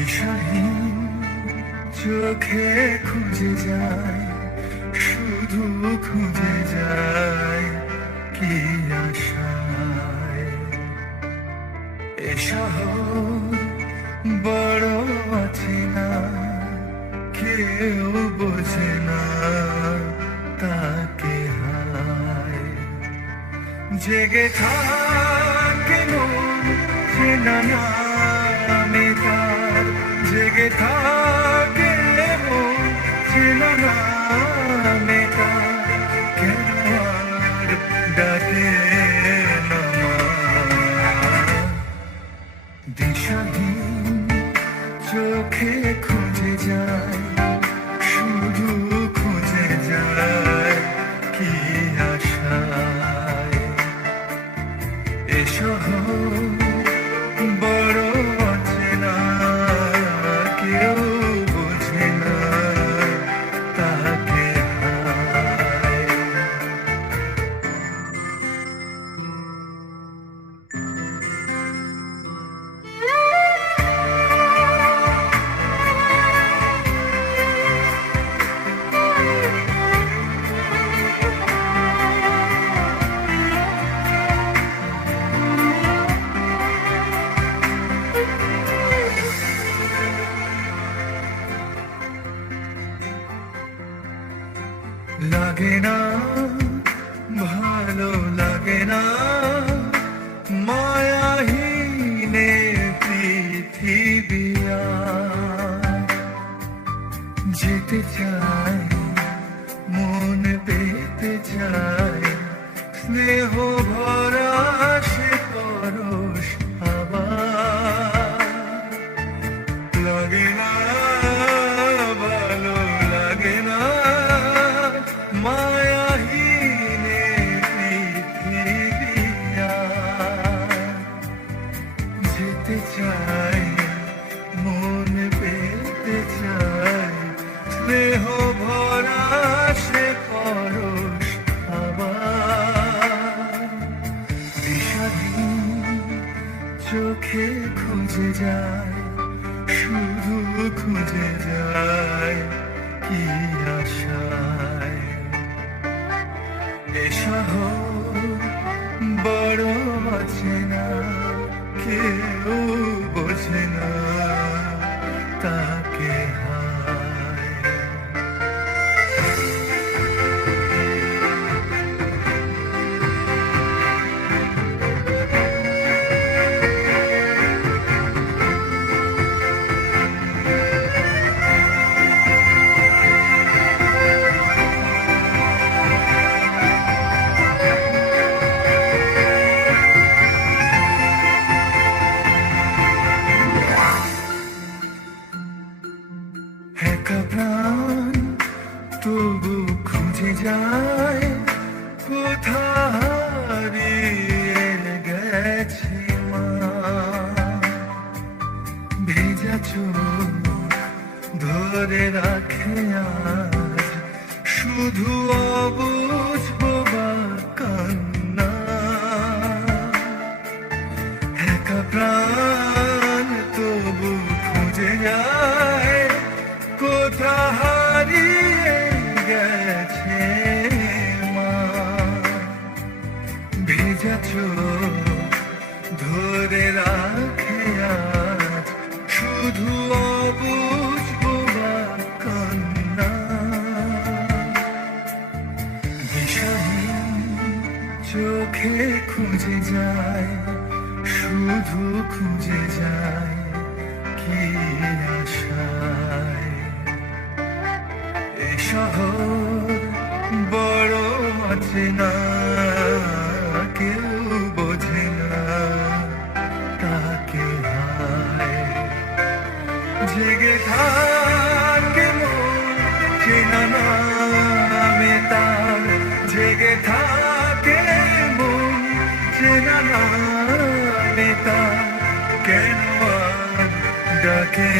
দিশাহীন চোখে খুঁজে যায়, শুধু খুঁজে যায় কি আশায়। এ শহর বড় অচেনা, কেউ বোঝে না তাকে হায়। জেগে থাকে মন চেনা নামে তার, জেগে থাকে মন চেনা নামে তার, কেন আর ডাকে না মা? দিশাহীন চোখে খুঁজে যায়, শুধু খুঁজে যায় কি আশায়। এ শহর বড় অচেনা, কেউ বোঝে না তাকে হায়। লাগে না, ভালো লাগে না, মায়াহীনে পৃথিবী আর। যেতে চায় মন পেতে চায়, স্নেহ ভরা সে পরশ আবার। লাগে না, ভালো লাগে না, মায়াহীনে পৃথিবী আর। যেতে চায় মন পেতে চায়, স্নেহ ভরা সে পরশ আবার। দিশাহীন চোখে খুঁজে যায়, শুধু খুঁজে যায় কি আশায়। এ শহর বড় অচেনা, কেউ বোঝে না তাকে হায়। একা প্রাণ তবু খুঁজে যায়, কোথা হারিয়ে গেছে মা। ভেজা চোখ ধরে রাখে আজ, শুধু অবুঝ বোবা কান্না। একা প্রাণ তবু খুঁজে যায়, কোথা হারিয়ে গেছে মা। ভেজা চোখ ধরে রাখে আজ, শুধু অবুঝ বোবা কান্না। দিশাহীন চোখে খুঁজে যায়, শুধু খুঁজে যায় কি আশায়। এ শহর বড় অচেনা, কেউ বোঝে না তাকে হায়। জেগে থাকে মন চেনা নামে তার, জেগে থাকে মন চেনা নামে তার, কেন আর ডাকে